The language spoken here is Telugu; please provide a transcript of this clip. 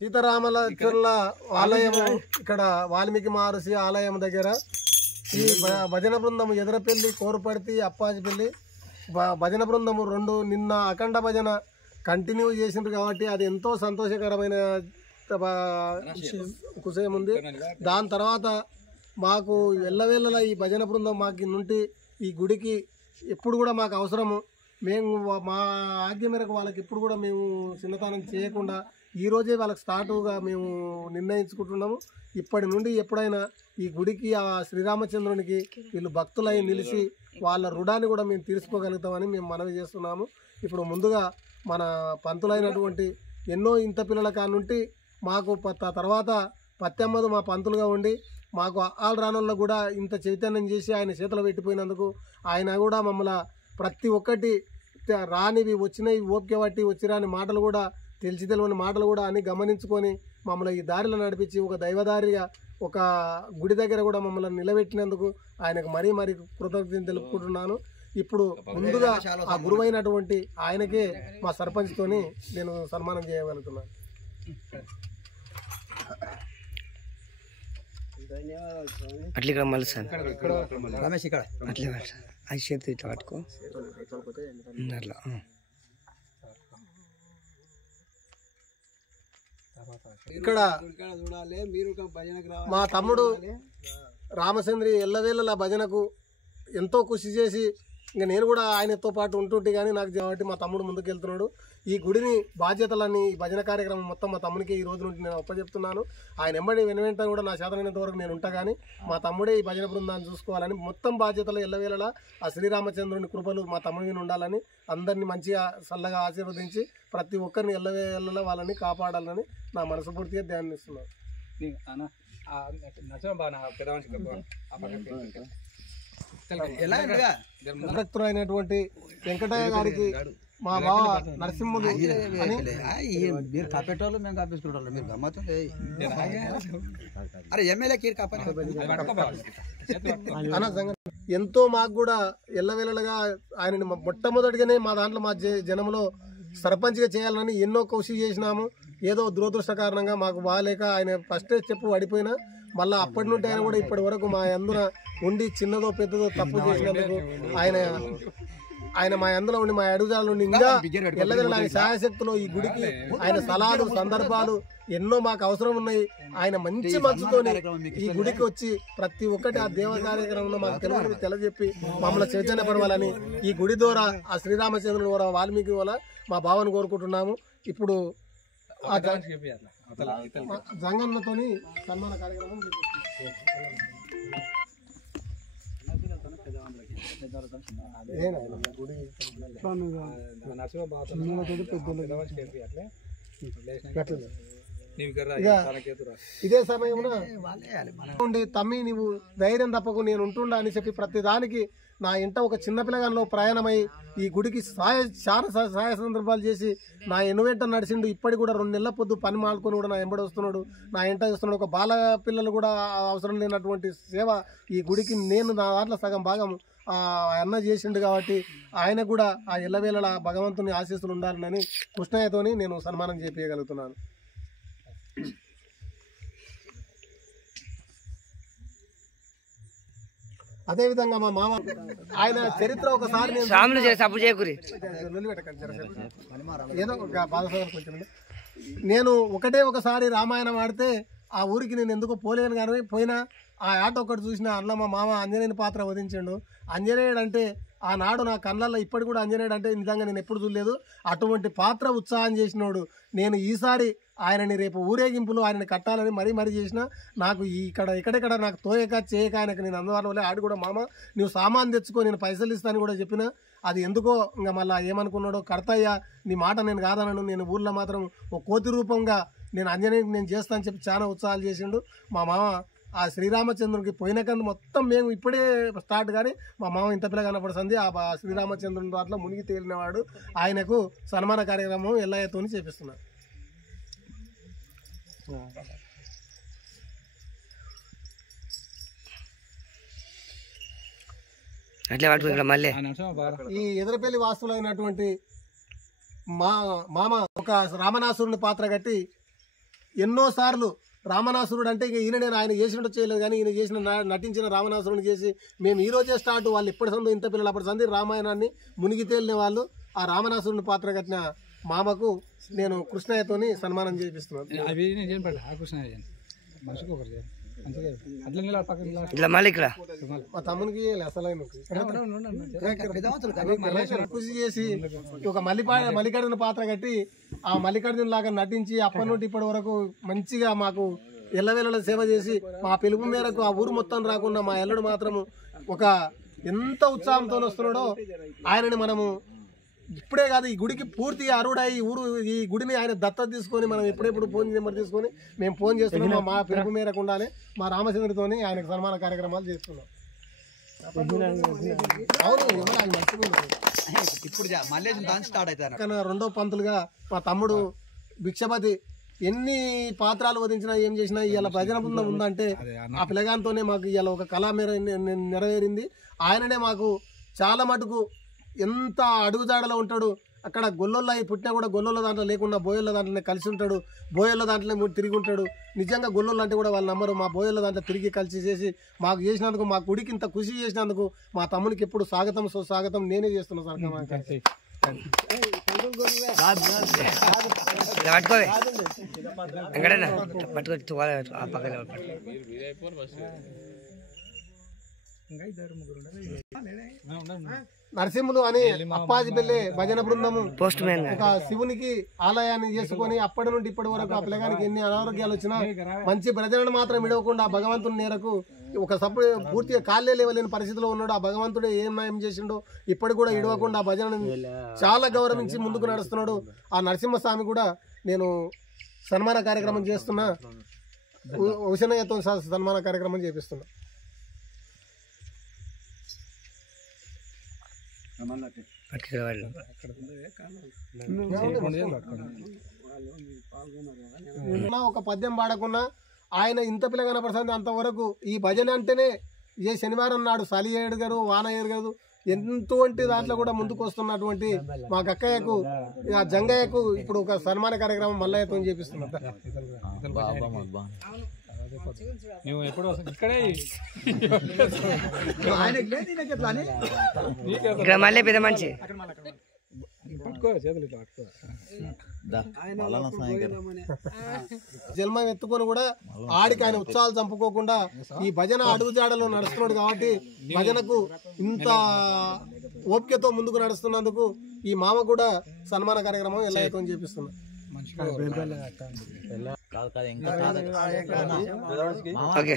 సీతారామల చెర్ల ఆలయము ఇక్కడ వాల్మీకి మహర్షి ఆలయం దగ్గర ఈ భజన బృందం ఎదరపల్లి కోరుపర్తి అప్పాజిపల్లి భజన బృందము రెండు నిన్న అఖండ భజన కంటిన్యూ చేసిండ్రు కాబట్టి అది ఎంతో సంతోషకరమైన విషయం ఉంది. దాని తర్వాత మాకు ఎల్లవేళలా ఈ భజన బృందం మాకు నుండి ఈ గుడికి ఎప్పుడు కూడా మాకు అవసరము. మేము మా ఆజ్ఞ మేరకు వాళ్ళకి ఎప్పుడు కూడా మేము చిన్నతనం చేయకుండా ఈరోజే వాళ్ళకి స్టార్ట్గా మేము నిర్ణయించుకుంటున్నాము. ఇప్పటి నుండి ఎప్పుడైనా ఈ గుడికి ఆ శ్రీరామచంద్రునికి వీళ్ళు భక్తులై నిలిచి వాళ్ళ రుణాన్ని కూడా మేము తీర్చుకోగలుగుతామని మేము మనవి చేస్తున్నాము. ఇప్పుడు ముందుగా మన పంతులైనటువంటి ఎన్నో ఇంత పిల్లల కానుంటి మాకు తర్వాత పత్తెమ్మదు మా పంతులుగా ఉండి మాకు ఆల్ రానుల్లో కూడా ఇంత చైతన్యం చేసి ఆయన చేతులు పెట్టిపోయినందుకు ఆయన కూడా మమ్మల్ని ప్రతి ఒక్కటి రానివి వచ్చినవి ఓపిక బట్టి వచ్చిరాని మాటలు కూడా తెలియని మాటలు కూడా అని గమనించుకొని మమ్మల్ని ఈ దారిలో నడిపించి ఒక దైవదారిగా ఒక గుడి దగ్గర కూడా మమ్మల్ని నిలబెట్టినందుకు ఆయనకు మరీ కృతజ్ఞతలు తెలుపుకుంటున్నాను. ఇప్పుడు ముందుగా ఆ గురువైనటువంటి ఆయనకే మా సర్పంచ్తోని నేను సన్మానం చేయగలుగుతున్నాను. అట్లా మళ్ళీ సార్ రమేష్ ఇక్కడ అట్లే అది చేతి ఇట్లా పట్టుకో అట్లా ఇక్కడ మా తమ్ముడు రామచంద్రి ఎల్లవేళలా భజనకు ఎంతో కృషి చేసి ఇంకా నేను కూడా ఆయనతో పాటు ఉంటుంటే కానీ నాకు కాబట్టి మా తమ్ముడు ముందుకు వెళ్తున్నాడు. ఈ గుడిని బాధ్యతలన్నీ ఈ భజన కార్యక్రమం మొత్తం మా తమ్మునికి ఈ రోజు నుండి నేను ఒప్పచెప్తున్నాను. ఆయన ఎంబడి వెనువెంట కూడా నా చేతనైనంత వరకు నేను ఉంటా కానీ మా తమ్ముడే ఈ భజన బృందాన్ని చూసుకోవాలని మొత్తం బాధ్యతలు ఎల్లవేళలా ఆ శ్రీరామచంద్రుని కృపలు మా తమ్ముడి మీద ఉండాలని అందరినీ మంచిగా చల్లగా ఆశీర్వదించి ప్రతి ఒక్కరిని ఎల్లవేళలా వాళ్ళని కాపాడాలని నా మనస్ఫూర్తిగా ధ్యానిస్తున్నాను. భక్తులైనటువంటి వెంకటయ్య గారికి మా బావ నరసింహులు మీరు కాపేటోళ్ళు మేము కాపేసుకుంటాం మీరు గమ్మతం అరే ఎమ్మెల్యే కీర్ ఎంతో మాకు కూడా ఎల్లవేళలుగా ఆయనని మొట్టమొదటిగానే మా దాంట్లో మా జనంలో సర్పంచ్గా చేయాలని ఎన్నో కృషి చేసినాము. ఏదో దురదృష్ట కారణంగా మాకు బాగాలేక ఆయన ఫస్ట్ చెప్పు పడిపోయినా మళ్ళీ అప్పటి నుండి ఆయన కూడా ఇప్పటి వరకు మా అందున ఉండి చిన్నదో పెద్దదో తప్పు చేసినందుకు ఆయన మా అందులో ఉండి మా అడుగుజాల నుండి ఇంకా ఎల్లవేళ ఆయన సహాయశక్తులు ఈ గుడికి ఆయన స్థలాలు సందర్భాలు ఎన్నో మాకు అవసరం ఉన్నాయి. ఆయన మంచి మనసుతోని ఈ గుడికి వచ్చి ప్రతి ఒక్కటి ఆ దేవ కార్యక్రమంలో మాకు తెలియజెప్పి మమ్మల్ని చైతన్యపరవాలని ఈ గుడి ద్వారా ఆ శ్రీరామచంద్రుని ద్వారా వాల్మీకి వల్ల మా భావన కోరుకుంటున్నాము. ఇప్పుడు జంగన్నతోని సన్మాన కార్యక్రమం ఇదే సమయంలో తమ్మి నువ్వు ధైర్యం తప్పకు నేను ఉంటుండా అని చెప్పి ప్రతి దానికి నా ఇంట ఒక చిన్నపిల్లగానిలో ప్రయాణమై ఈ గుడికి చాలా సహాయ సందర్భాలు చేసి నా ఎన్నువెంట నడిచిండు. ఇప్పటికి కూడా 2 నెలల పొద్దు పని మాడుకొని కూడా నా ఎంబడి వస్తున్నాడు, నా ఇంట వస్తున్నాడు. ఒక బాల పిల్లలు కూడా అవసరం లేనటువంటి సేవ ఈ గుడికి నేను నా దాంట్లో సగం భాగం అన్న చేసిండు కాబట్టి ఆయన కూడా ఆ ఎల్లవేళలా భగవంతుని ఆశీస్సులు ఉండాలని కృష్ణయ్యతోని నేను సన్మానం చేయగలుగుతున్నాను. అదేవిధంగా మా మామ ఆయన చరిత్ర ఒకసారి నేను ఒకసారి రామాయణం ఆడితే ఆ ఊరికి నేను ఎందుకో పోలేను కానీ పోయినా ఆ ఆట ఒకటి చూసిన అందులో మా మామ ఆంజనేయుని పాత్ర వధించాడు. ఆంజనేయుడు అంటే ఆనాడు నా కళ్ళల్లో ఇప్పటికి కూడా ఆంజనేయుడు అంటే నిజంగా నేను ఎప్పుడు చూడలేదు. అటువంటి పాత్ర ఉత్సాహం చేసినోడు నేను ఈసారి ఆయనని రేపు ఊరేగింపులు ఆయనని కట్టాలని మరీ చేసిన నాకు ఎక్కడెక్కడ నాకు తోయక చేయక ఆయనకు నేను అందువల్ల ఆడి కూడా మామ నువ్వు సామాన్ తెచ్చుకో నేను పైసలు ఇస్తాను కూడా చెప్పిన అది ఎందుకో ఇంకా మళ్ళీ ఏమనుకున్నాడో కడతాయ్యా నీ మాట నేను కాదనను, నేను ఊర్లో మాత్రం ఒక కోతి రూపంగా నేను ఆంజనేయుడికి నేను చేస్తాను చెప్పి చాలా ఉత్సాహాలు చేసిండు మా మామ. ఆ శ్రీరామచంద్రునికి పోయిన కందు మొత్తం మేము ఇప్పుడే స్టార్ట్ కానీ మా మామ ఇంత పిల్ల కనపడుతుంది. ఆ శ్రీరామచంద్రుని దాంట్లో మునిగి తేలినవాడు. ఆయనకు సన్మాన కార్యక్రమం ఎల్లయ్యతోని చేపిస్తున్నారు. ఈ ఎదురపల్లి వాస్తులైనటువంటి మా మామ ఒక రామనాసురుని పాత్ర కట్టి ఎన్నోసార్లు రామనాసురుడు అంటే ఇక ఈయన నేను ఆయన చేసినట్టు చేయలేదు కానీ ఈయన చేసిన నటించిన రామనాసురుని చేసి మేము ఈ రోజే స్టార్ట్ వాళ్ళు ఎప్పటి సందో ఇంత పిల్లలు అప్పటి సంది రామాయణాన్ని మునిగి తేలిన వాళ్ళు ఆ రామనాసురుని పాత్ర కట్టిన మామకు నేను కృష్ణయ్యతోని సన్మానం చేపిస్తున్నాను. ఇట్లా మళ్ళీ ఇక్కడ మా తమ్మునికి అసలైన కృషి చేసి ఒక మల్లికార్జున పాత్ర కట్టి ఆ మల్లికార్జున లాగా నటించి అప్పటి నుండి ఇప్పటి వరకు మంచిగా మాకు ఎల్లవేళ సేవ చేసి మా పిలుపు మేరకు ఆ ఊరు మొత్తం రాకుండా మా ఎల్లడు మాత్రము ఒక ఎంత ఉత్సాహంతో వస్తున్నాడో ఆయనని మనము ఇప్పుడే కాదు ఈ గుడికి పూర్తిగా అరుడై ఈ గుడిని ఆయన దత్తత తీసుకొని మనం ఎప్పుడెప్పుడు ఫోన్ నెంబర్ తీసుకొని మేము ఫోన్ చేస్తున్నాం. మా పిలుపు మేరకు ఉండాలి మా రామచంద్రుడితోని ఆయనకు సన్మాన కార్యక్రమాలు చేస్తున్నాం. అవును రెండో పంతులుగా మా తమ్ముడు భిక్షపతి ఎన్ని పాత్రలు వదించినా ఏం చేసినా ఇవాళ భజన బృందం ఉందంటే ఆ పిల్లగానితోనే మాకు ఇవాళ ఒక కళ నెరవేరింది. ఆయననే మాకు చాలా మటుకు ఎంత అడుగుజాడలో ఉంటాడు. అక్కడ గొల్లోళ్ళు అయి పుట్టినా కూడా గొల్లోళ్ళ దాంట్లో లేకుండా బోయళ్ళ దాంట్లోనే కలిసి ఉంటాడు. బోయళ్ళ దాంట్లోనే తిరిగి ఉంటాడు. నిజంగా గొల్లోళ్ళు అంటే కూడా వాళ్ళు నమ్మరు. మా బోయళ్ళ దాంట్లో తిరిగి కలిసి చేసి మాకు చేసినందుకు మా గుడికి ఇంత కృషి చేసినందుకు మా తమ్మునికి ఎప్పుడు స్వాగతం సుస్వాగతం నేనే చేస్తున్నా సార్. పట్టుకోవే ఎక్కడైనా పట్టుకొచ్చి ఆ పక్కన నరసింహులు అని అప్పాజిపల్లి భజన బృందము పోస్ట్ మ్యాన్ ఒక శివునికి ఆలయాన్ని చేసుకొని అప్పటి నుండి ఇప్పటి వరకు ఆ పిల్లగానికి ఎన్ని అనారోగ్యాలు వచ్చినా మంచి భజనను మాత్రం విడవకుండా ఆ భగవంతుని నేరకు ఒక సప్పుడు పూర్తిగా కాళ్ళే లేవలేని పరిస్థితిలో ఉన్నాడు. ఆ భగవంతుడు ఏం న్యాయం చేసిండో ఇప్పటికి కూడా ఇడవకుండా ఆ భజనను చాలా గౌరవించి ముందుకు నడుస్తున్నాడు. ఆ నరసింహస్వామి కూడా నేను సన్మాన కార్యక్రమం చేస్తున్నా. ఉషనయ్యతో సన్మాన కార్యక్రమం చేపిస్తున్నా. ఒక పద్యం పాడకున్నా ఆయన ఇంత పిల్ల కనపడుతుంది. అంతవరకు ఈ భజన అంటేనే ఏ శనివారం నాడు సలి ఏడుగారు వాన ఏడుగారు ఎంతోంటి దాంట్లో కూడా ముందుకు వస్తున్నటువంటి మా గక్కయ్యకు ఆ జంగయ్యకు ఇప్పుడు ఒక సన్మాన కార్యక్రమం మల్లయ్యతో చేపిస్తున్నాం. ఇక్కడ మళ్ళీ పెద్ద మంచి జన్మ ఎత్తుకొని కూడా ఆడికి ఆయన ఉత్సాహాలు చంపుకోకుండా ఈ భజన అడుగుజాడలో నడుస్తున్నాడు కాబట్టి భజనకు ఇంత ఓపికతో ముందుకు నడుస్తున్నందుకు ఈ మామ కూడా సన్మాన కార్యక్రమం ఎలా అయితే చేపిస్తున్నా. ఓకే.